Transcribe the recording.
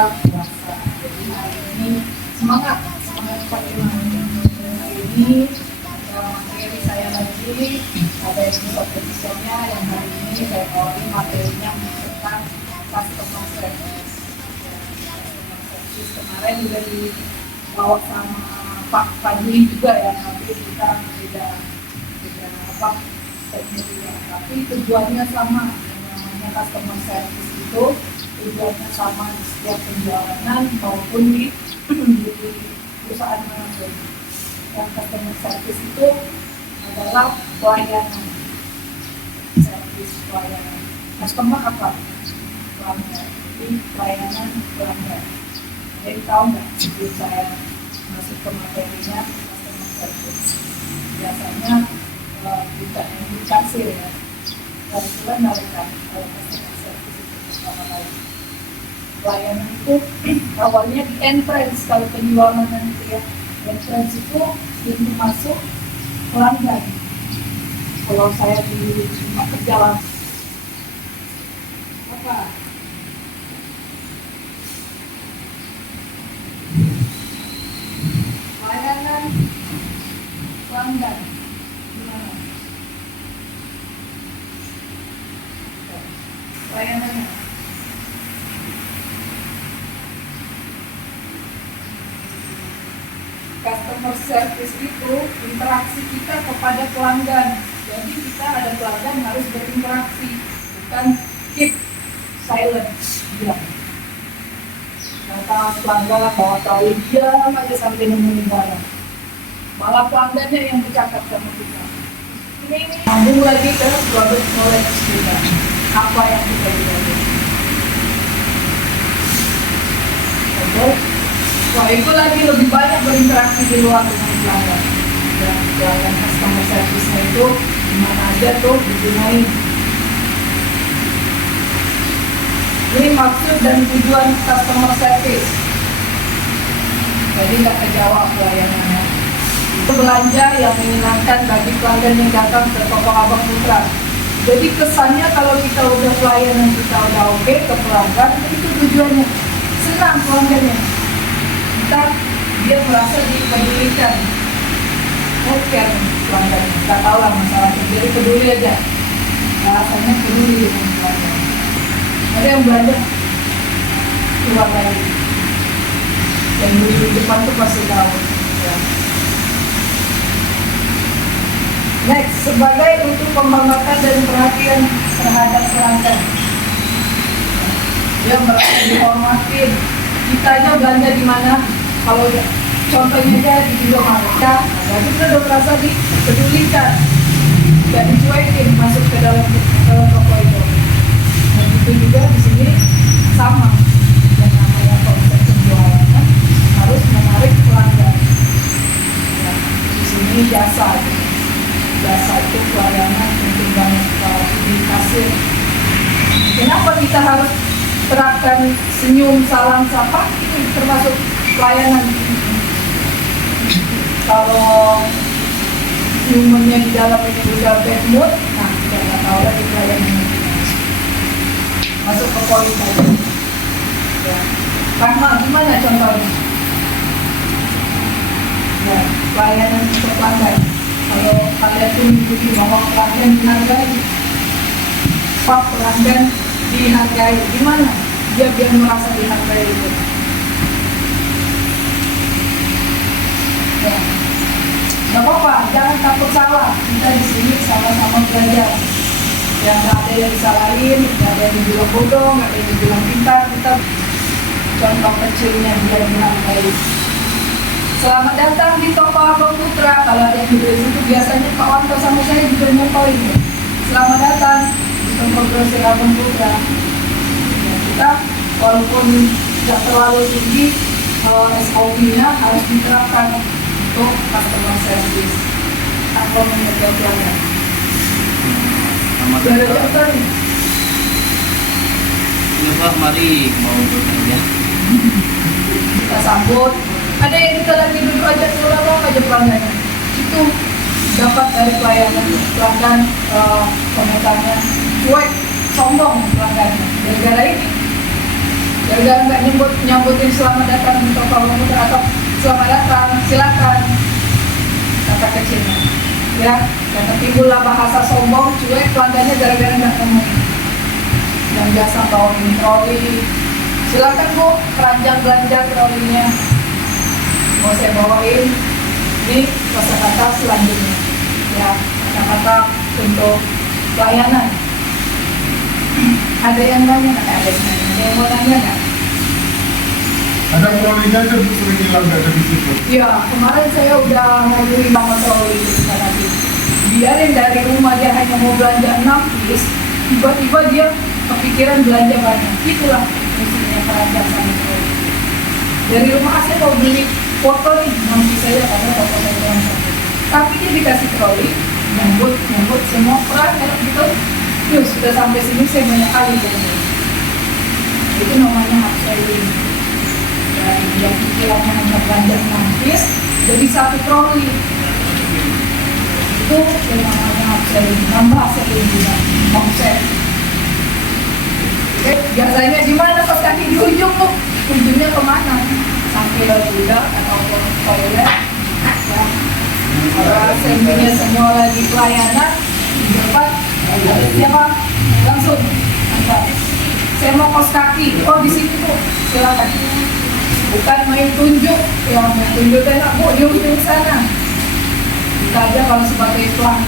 luar biasa. Jadi hari ini semangat Pak Iman. Hari ini materi saya lagi ada episode episodenya yang hari ini saya bawain materinya tentang customer service. Kemarin juga dibawa sama Pak Fadli juga ya, tapi kita tidak tekniknya, tapi tujuannya sama. Yang namanya customer service itu tujuannya sama di setiap perjalanan maupun di perusahaan manapun. Yang customer service itu adalah pelayanan, service pelayanan. Customer apa? Pelanggan. Jadi pelayanan pelanggan. Jadi tahu nggak sebelum saya masuk ke materinya customer service? Biasanya kita yang kasir ya, kebetulan mereka kalau customer service itu pertama kali. Pelayanan itu awalnya di entrance, kalau penjualan nanti ya, entrance itu pintu masuk pelanggan. Kalau saya di rumah kerja langsung apa? Pelayanan pelanggan gimana? Pelayanannya customer service itu interaksi kita kepada pelanggan. Jadi kita ada pelanggan harus berinteraksi, bukan keep silent diam. Kata pelanggan bawa tahu diam aja sampai nemuin barang. Malah pelanggannya yang bercakap sama kita. Ini sambung lagi ke product knowledge kita. Apa yang kita lihat? Oke. Wah, itu lagi lebih banyak berinteraksi di luar dengan pelanggan. Dan pelanggan customer service-nya itu dimana aja tuh digunain. Ini maksud dan tujuan customer service. Jadi nggak kejawab pelayanannya. Itu belanja yang menyenangkan bagi pelanggan yang datang ke toko Abang Putra. Jadi kesannya kalau kita udah pelayanan kita udah oke ke pelanggan, itu tujuannya senang pelanggannya. Dia merasa dipedulikan. Oke, pelanggannya. Kita tahu lah masalahnya. Jadi peduli aja. Rasanya peduli dengan pelanggan. Ada yang belanja keluar lagi. Yang di depan tuh pasti tahu. Ya. Next, sebagai untuk penghormatan dan perhatian terhadap pelanggan. Dia merasa dihormatin. Kita aja belanja di mana? Kalau contohnya aja di Indo Marika, berarti kita udah merasa dipedulikan, tidak dicuekin masuk ke dalam toko itu. Dan itu juga di sini sama, yang namanya konsep penjualan harus menarik pelanggan. Ya, di sini jasa itu pelayanan penting banget kalau di kasir. Kenapa kita harus terapkan senyum, salam, sapa? Ini termasuk pelayanan. Kalau humannya di dalam ini udah bad mood, nah kita nggak tahu lagi pelayanan. Masuk ke poin tadi. Ya. Karma gimana contohnya? Ya, pelayanan untuk pelanggan. Kalau kalian pun ikuti bahwa pelanggan dihargai, pak pelanggan dihargai, gimana? Dia biar merasa dihargai itu. Ya, nggak apa-apa, jangan takut salah. Kita di sini sama-sama belajar. Yang nggak ada yang disalahin, nggak ada yang dibilang bodoh, nggak ada yang dibilang pintar. Kita contoh kecilnya dia dihargai. Selamat datang di toko Abang Putra. Kalau ada yang di situ biasanya Pak Wanto sama saya juga nyontohin. Selamat datang di toko grosir Abang Putra. Ya, kita walaupun tidak terlalu tinggi SOP-nya harus diterapkan untuk customer service atau menjaga pelanggan. Ada contoh nih. Ya Pak, mari mau bertanya. Kita sambut. Ada yang kita lagi duduk aja tolong aja pelanggannya. Itu dapat dari pelayanan pelanggan komentarnya cuek, sombong pelanggannya. Gara-gara ini gara-gara nggak nyambutin selamat datang untuk komuter atau selamat datang, silakan, kata kecilnya. Ya, dan timbullah bahasa sombong, cuek, pelanggannya gara-gara nggak ngomongin. Yang biasa bawain troli, silakan Bu, keranjang belanja trolinya. Mau saya bawain ini kata-kata selanjutnya. Ya, kata-kata untuk pelayanan. Ada yang nanya nggak? Ada yang mau nanya nggak? Ada trolinya aja sering hilang nggak ada di situ. Ya, kemarin saya udah ngomongin sama troli itu tadi. Biarin dari rumah dia hanya mau belanja 6 piece, tiba-tiba dia kepikiran belanja banyak. Itulah fungsinya keranjang sama troli. Dari rumah saya mau beli foto nih, 6 piece saja karena foto saya kurang satu. Tapi dia dikasih troli, nyambut semua perangkat gitu. Yuk, sudah sampai sini saya banyak kali belanja. Itu namanya upselling. Dari dia pikirannya hanya belanja 6 piece, jadi satu troli. Itu yang namanya upselling, nambah selling juga, omset. Oke, biasanya di mana pas kaki di ujung tuh? Ujungnya kemana? Sampai gudang ataupun toilet. Ya. Kalau assemblingnya semua lagi pelayanan, di depan ada siapa? Langsung antar. Saya mau kos kaki, oh di situ tuh, silakan. Bukan main tunjuk, yang main tunjuk enak Bu, di ujung sana. Kita aja kalau sebagai pelanggan